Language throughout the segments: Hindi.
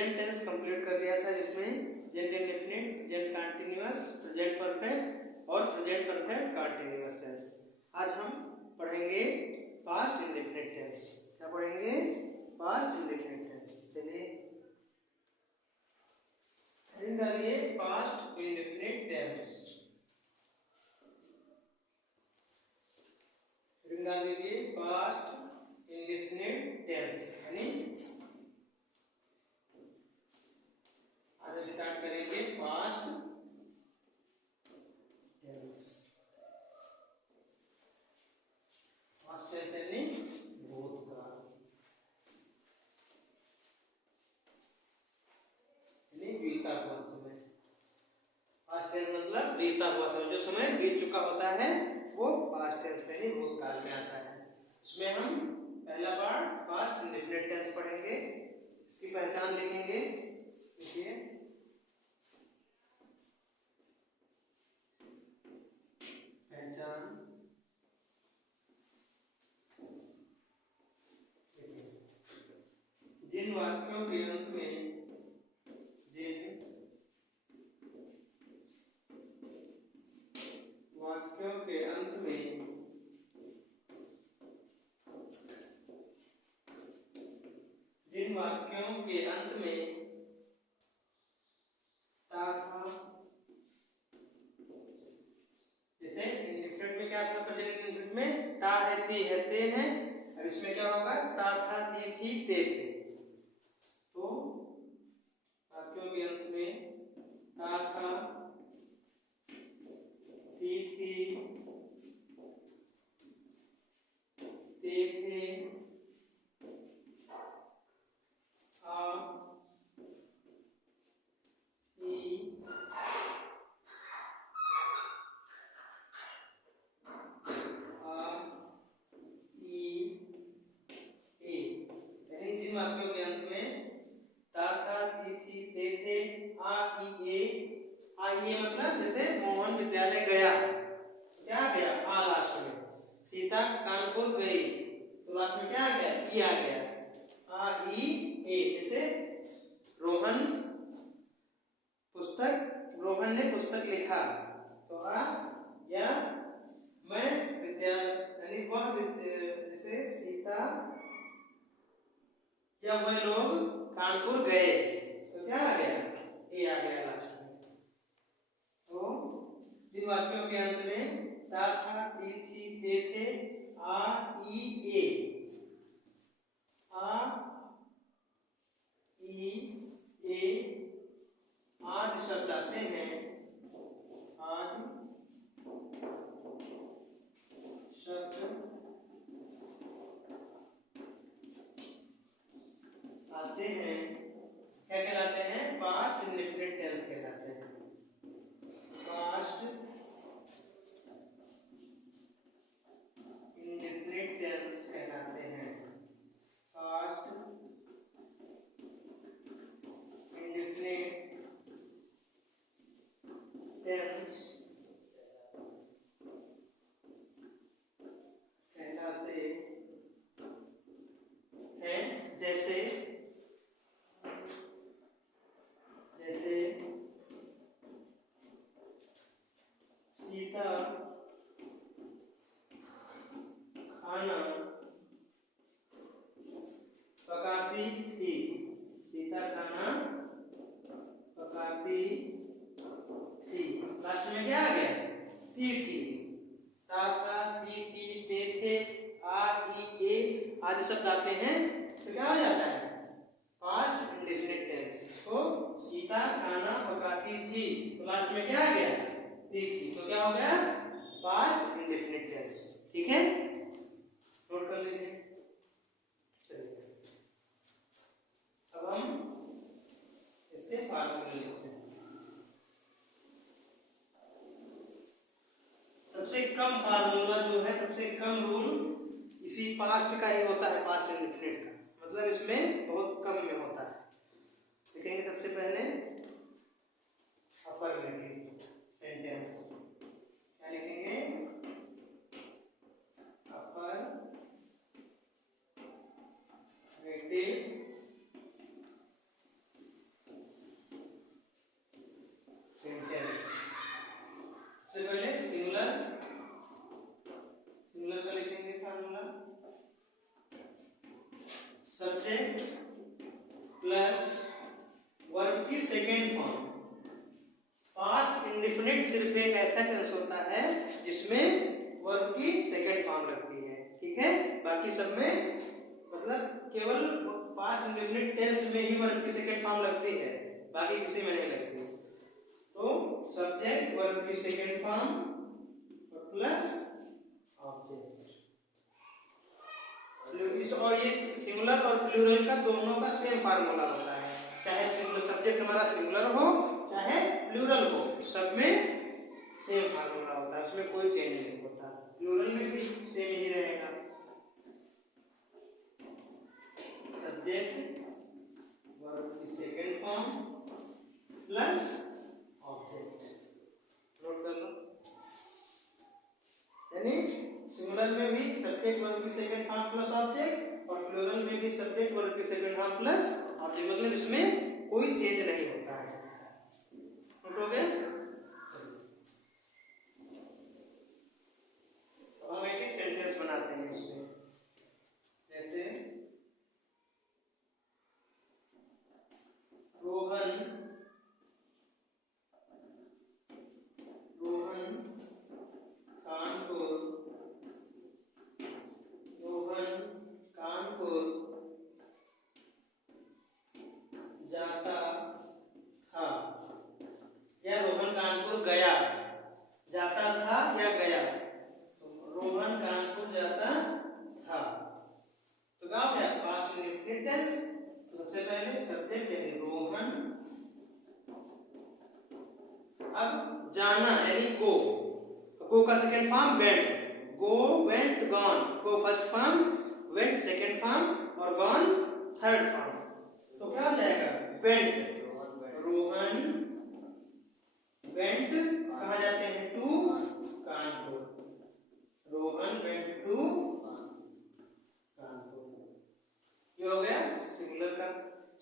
प्रेजेंट टेंस कंप्लीट कर लिया था, जिसमें present indefinite, present continuous, present perfect और प्रेजेंट परफेक्ट कंटीन्यूअस टेंस। आज हम पढ़ेंगे पास्ट इंडेफिनिट टेंस। क्या पढ़ेंगे? Past indefinite tense. चलिए हेडिंग डालिए पास्ट इंडेफिनिट टेंस। हेडिंग डाल दीजिए पास्ट इंडेफिनिट टेंस। यानी आज स्टार्ट करेंगे पास्ट टेंस। पास्ट टेंस यानी भूतकाल, यानी बीता हुआ समय। पास्ट टेंस मतलब बीता हुआ समय, जो समय बीत चुका होता है वो पास्ट टेंस में यानी भूतकाल में आता है। इसमें हम पहला पार्ट पास्ट इंडेफिनिट टेंस पढ़ेंगे। इसकी पहचान लिखेंगे। देखिए पहचान, जिन वाक्यों के अंत में वाक्यों के अंत में जिन वाक्यों के अंत में ता था, जैसे इंडेफिनिट में क्या था, प्रेजेंट इंडेफिनिट में ता है, ती है, ते है। अब इसमें क्या होगा? ता था, ती थी, ते थे। तो वाक्यों के अंत में ता था, ती थी, ते थे, आ, ई, जिन वाक्यों के अंत में ता था, ती थी, ते थे, आ, ई, ए। आ, ई, ए मतलब जैसे मोहन विद्यालय गया, क्या गया? आ लास्ट में। सीता कानपुर गई, तो लास्ट में क्या आ गया? ई आ गया। आ, ई, ए। जैसे रोहन ने पुस्तक लिखा, तो आ, या मैं विद्यालय यानी वह जैसे सीता या वह लोग कानपुर गए, तो क्या आ गया? ए आ गया लास्ट में। तो जिन वाक्यों के अंत में ता था, ती थी, ते थे, आ, ई, ए। आ, ई, ए आदि शब्द आते हैं, आदि शब्द आते हैं, क्या कहलाते हैं? पास्ट इंडेफिनिट टेंस कहलाते हैं। पास्ट इंडेफिनिट टेंस कहलाते हैं। पास्ट इंडेफिनिट टेंस कहलाते हैं। जैसे सीता खाना पकाती थी, सीता खाना पकाती थी, लास्ट में क्या आ गया? ती थी। ता था, ती थी, ते थे, आ, ई, ए आदि शब्द आते हैं, तो क्या हो जाता है? Past indefinite tense. तो सीता खाना पकाती थी, तो लास्ट में क्या आ गया? ती थी। तो क्या हो गया? Past indefinite tense. ठीक है, नोट कर लीजिए। चलिए अब हम इससे फार्मूला लिखते हैं। सबसे कम फार्मूला जो है, सबसे कम रूल इसी पास्ट का ही होता है, पास्ट इंडेफिनिट का। मतलब इसमें बहुत कम में होता है। लिखेंगे सबसे पहले अफर्मेटिव सेंटेंस। क्या लिखेंगे? अफर्मेटिव ऐसा टेंस होता है जिसमें वर्ब की सेकंड फॉर्म लगती है, ठीक है। बाकी सब में मतलब केवल पास्ट इंडेफिनिट टेंस में ही वर्ब की सेकंड फॉर्म लगती है, बाकी किसी में नहीं लगती। तो सब्जेक्ट वर्ब की सेकंड फॉर्म प्लस ऑब्जेक्ट। और ये सिंगुलर और प्लूरल का दोनों का सेम फार्मूला होता है, चाहे सिंगुलर सब्जेक्ट हमारा सिंगुलर हो चाहे प्लूरल हो, सब में सेम फार्मूला होता है, उसमें कोई चेंज नहीं होता। प्लूरल में भी सेम ही रहेगा, सब्जेक्ट वर्ब की second form plus object. Note कर लो, यानी सिंगुलर में भी सब्जेक्ट वर्ब की सेकंड फॉर्म प्लस ऑब्जेक्ट और प्लूरल में भी सब्जेक्ट वर्ब की सेकंड फॉर्म प्लस ऑब्जेक्ट, मतलब इसमें कोई चेंज नहीं होता है। नोट हो गया? हम एक एक सेंटेंस बनाते हैं इसमें, जैसे रोहन कानपुर जाता था, या रोहन कानपुर गया, जाता था या गया, तो रोहन कानपुर जाता था, तो क्या हो गया पास्ट इंडेफिनिट टेंस। सबसे पहले सब्जेक्ट यानी रोहन, अब जाना यानी गो, गो का second form went, go went gone, go first form, went second form और गॉन थर्ड फॉर्म, तो क्या हो जाएगा वेंट। रोहन वेंट कहाँ जाते हैं to Kanpur, Rohan went to Kanpur. ये हो गया सिंगुलर का।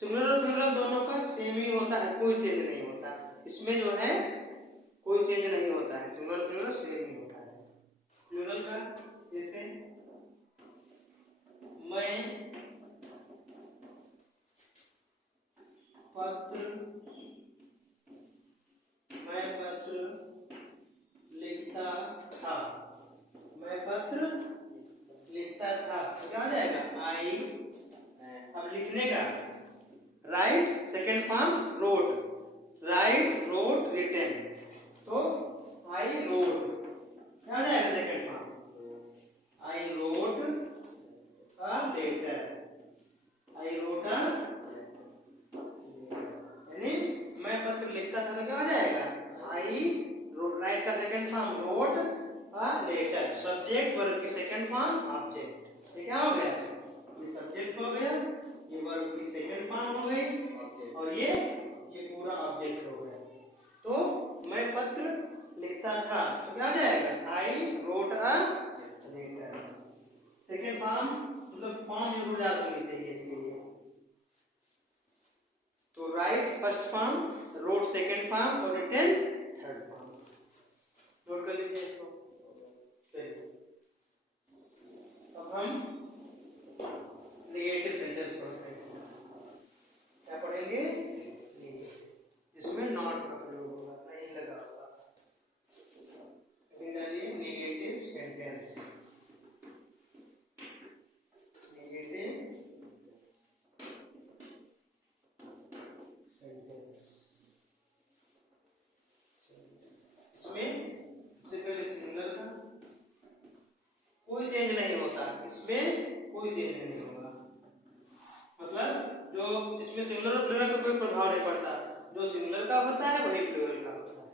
सिंगुलर और प्लूरल दोनों का सेम ही होता है, कोई चेंज नहीं होता इसमें, जो है कोई चेंज नहीं होता है, सिंगुलर प्लूरल सेम ही होता है। प्लूरल का जैसे मैं पत्र लिखता था, मैं पत्र लिखता था, तो क्या हो जाएगा आई। अब लिखने का write second form wrote, write wrote written, तो आई रोट क्या हो जाएगा second form, I wrote a letter, I wrote a, यानी मैं पत्र लिखता था, तो क्या हो जाएगा आई रोट, राइट का second form wrote a letter, subject verb की सेकेंड फॉर्म ऑब्जेक्ट। ये क्या हो गया, ये सब्जेक्ट हो गया, ये वर्ब की सेकेंड फॉर्म हो गई और ये पूरा ऑब्जेक्ट हो गया। तो मैं पत्र लिखता था, तो क्या हो जाएगा I wrote a letter, second form मतलब फॉर्म जरूर याद होनी चाहिए इसके लिए। तो write first form, wrote second form और रिटन थर्ड फॉर्म। नोट कर लीजिए इसको। अब हम नेगेटिव सेंटेंस पढ़ते हैं। क्या पढ़ेंगे, जिसमें नॉट का प्रयोग होगा, नहीं लगा होगा, नेगेटिव सेंटेंस, नेगेटिव सेंटेंस। इसमें सबसे पहले सिंगुलर का कोई चेंज नहीं होता, इसमें कोई चेंज नहीं होगा, मतलब जो इसमें सिंगुलर और प्लूरल का कोई प्रभाव नहीं पड़ता, जो सिंगुलर का होता है वही प्लूरल का होता है।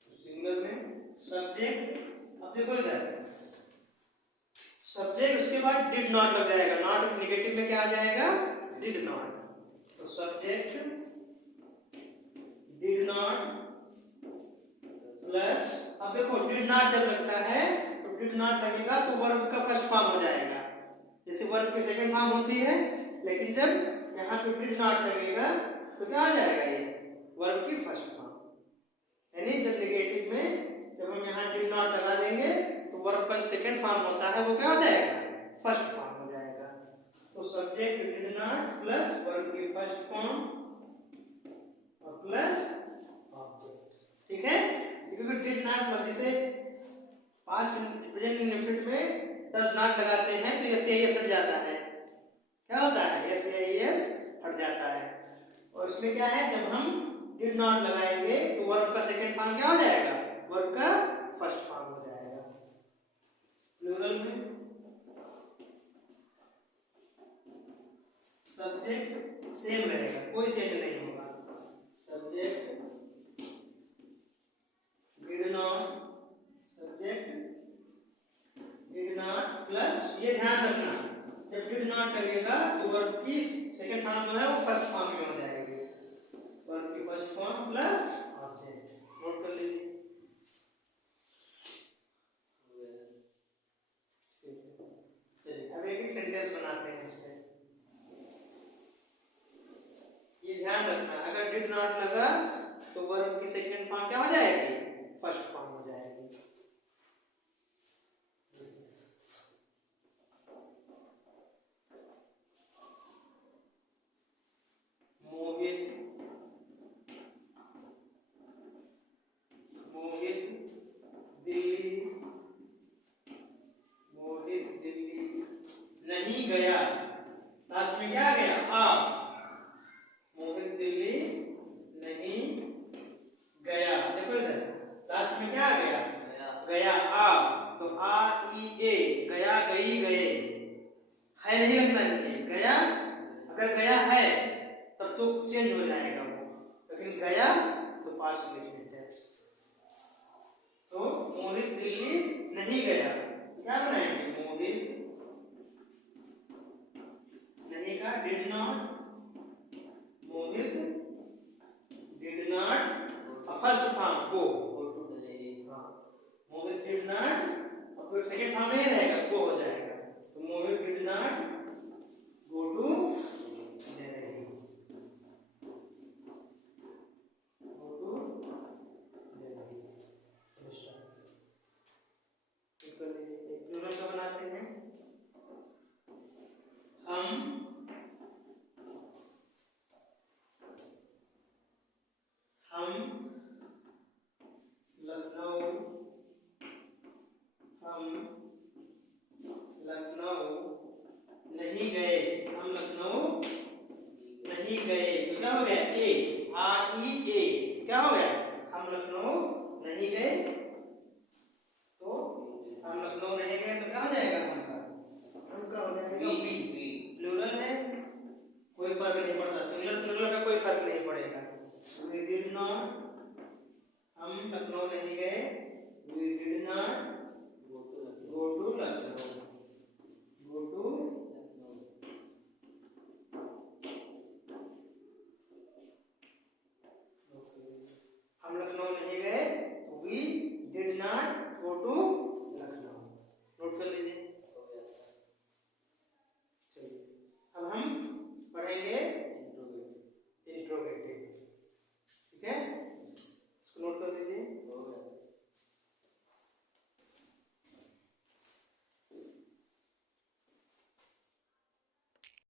सिंगुलर में सब्जेक्ट, अब देखो इधर सब्जेक्ट, उसके बाद डिड नॉट लग जाएगा, नॉट नेगेटिव में क्या आ जाएगा डिड नॉट, तो सब्जेक्ट डिड नॉट प्लस, अब देखो डिड नॉट जब लगता है तो डिड नॉट लगेगा तो वर्ब का फर्स्ट फॉर्म हो जाएगा, जैसे वर्ब की सेकंड फॉर्म होती है, लेकिन जब यहाँ पे डिड नॉट लगेगा तो क्या आ जाएगा ये वर्ब की फर्स्ट फॉर्म, यानी जब नेगेटिव में जब हम यहाँ डिड नॉट लगा देंगे तो वर्ब का सेकंड फॉर्म होता है वो क्या हो जाएगा फर्स्ट फॉर्म हो जाएगा। तो subject did not plus verb की फर्स्ट फॉर्म और प्लस ऑब्जेक्ट, ठीक है, क्योंकि डिड नॉट लग इसमें क्या है, जब हम डिड नॉट लगाएंगे तो वर्ब का सेकंड फॉर्म क्या हो जाएगा, वर्ब का फर्स्ट फॉर्म हो जाएगा। प्लूरल में सब्जेक्ट सेम रहेगा, कोई चेंज नहीं होगा। Subject did not, subject did not plus, ये ध्यान रखना जब डिड नॉट लगेगा तो वर्ब की सेकंड फॉर्म जो है वो फर्स्ट फॉर्म में हो जाएगी। वर्ब की first form plus object, note कर लीजिए। चलिए अब एक एक सेंटेंस बनाते हैं इसमें। ये ध्यान रखना, अगर डिड नॉट लगा तो वर्ब की सेकंड फॉर्म क्या हो जाएगी, फर्स्ट फॉर्म हो जाएगी। नहीं गया, लास्ट में क्या आ गया, आ। मोहित दिल्ली नहीं गया, देखो इधर लास्ट में क्या आ गया, गया, आ। तो आ ई ए, गया गई गए, है नहीं लगना चाहिए, गया अगर गया है तब तो चेंज हो जाएगा वो, लेकिन गया तो पास्ट लिख देते हैं। तो मोहित दिल्ली नहीं गया, क्या बनाएंगे, मोहित नहीं का did not, Mohit did not first form को मोहित डिड नॉट, अब सेकंड फॉर्म नहीं रहेगा, को हो जाएगा। तो Mohit did not go to Delhi, go to Delhi. एक प्लूरल का बनाते हैं, हम लखनऊ, हम लखनऊ नहीं गए, हम लखनऊ नहीं गए, तो क्या हो गया, ए आर ई ए, क्या हो गया, हम लखनऊ नहीं गए। तो हम लखनऊ नहीं गए तो क्या हो जाएगा, हम का हो जाएगा वी। प्लूरल है कोई फर्क नहीं पड़ता, सिंगुलर प्लूरल का कोई फर्क नहीं पड़ेगा। वी डिड नॉट, हम लखनऊ नहीं गए, we did not go to Lucknow.